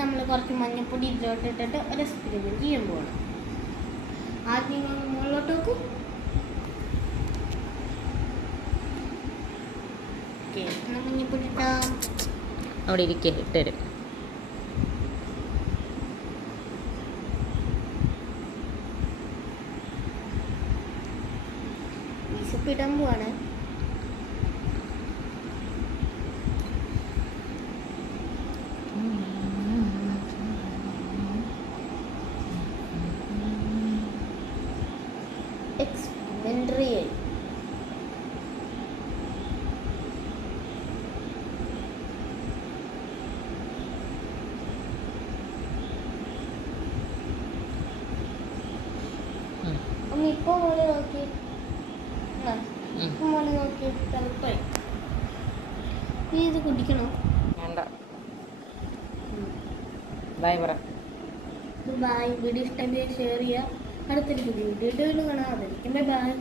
നമ്മൾ കുറച്ച് മഞ്ഞൾപ്പൊടി ഇതിലോട്ട് ഇട്ടിട്ട് ഒരു എക്സ്പെരിമെൻറ്റ് ചെയ്യാൻ പോകണം. ആദ്യം നിങ്ങൾ മുകളിലോട്ട് വെക്കും. ഓക്കെ, മഞ്ഞൾപ്പൊടി ഇട്ടാൽ അവിടെ ഇരിക്കുക, ഇട്ടുതരും. ഇടാൻ പോവാണ്. എക്സ്പെരിമെൻ്ററി ഇപ്പോൾ പോലെ നോക്കി നോക്കി തണുപ്പായി. നീ ഇത് കുടിക്കണോ? വേണ്ട. ബൈ പറ. ബൈ. വീഡിയോ ഇഷ്ടമായി ഷെയർ ചെയ്യുക. അടുത്തൊരു വീഡിയോ കാണാം. അതായിരിക്കും ബൈ.